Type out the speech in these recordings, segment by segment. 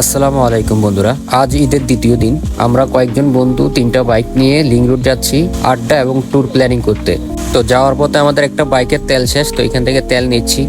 আসসালামু আলাইকুম বন্ধুরা, আজ ঈদের দ্বিতীয় দিন। আমরা কয়েকজন বন্ধু 3টা বাইক নিয়ে লিং রুট যাচ্ছি আড্ডা এবং ট্যুর প্ল্যানিং করতে। তো যাওয়ার পথে আমাদের একটা বাইকের তেল শেষ, তো এখান থেকে তেল নিচ্ছি।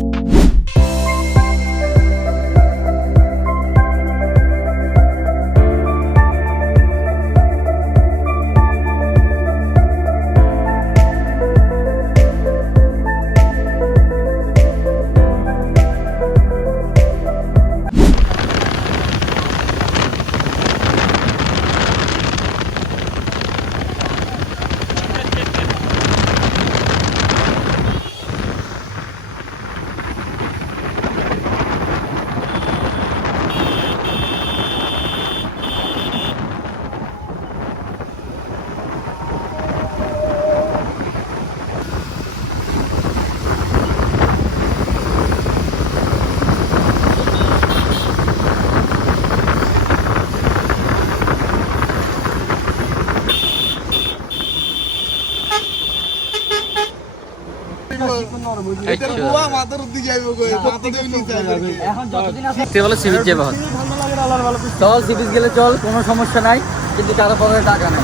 চল সিবিস গেলে চল, কোনো সমস্যা নাই, কিন্তু কারো পকেটে টাকা নাই।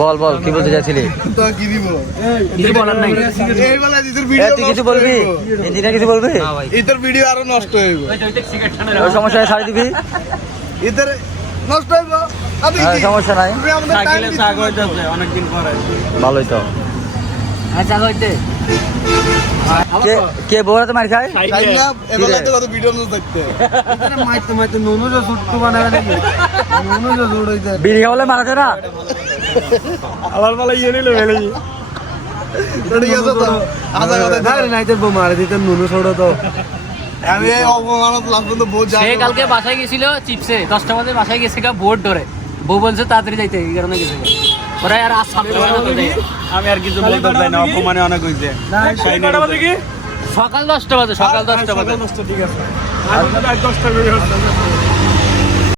বল বল কি বলতে চাইছিলি? কিছু বলার নাই। তুই কিছু বলবি? ইঞ্জিনিয়ার কিছু বলবি? ঈদের ভিডিও আরো নষ্ট হইব। ওই সমস্যা ছাড়ি দিবি, ঈদের নষ্ট হইব। সমস্যা নাই। অনেকদিন পরে ভালোই তো। আচ্ছা হইতে কে বউরাতে মার খায়? ভিডিও দেখতে বিড়ি খাওয়ালে মারাতে না। আবার বলা ইয়ে নিল ফেলে মারে দিতে নুনু ছোড়ো তো। আমি অপমানত লাগতো বহুত সে কালকে বাসায় গেছিল চিপসে 10টা বাজে বাসায় গেছে বোর্ড ধরে, বউ বলছে তাড়াতাড়ি যাইতে, এই কারণে গেছে। ওরা আর আমি আর কিছু বলতে চাই না, অপমানে অনেক হইছে। সকাল 10টা বাজে, সকাল 10টা বাজে। ঠিক আছে।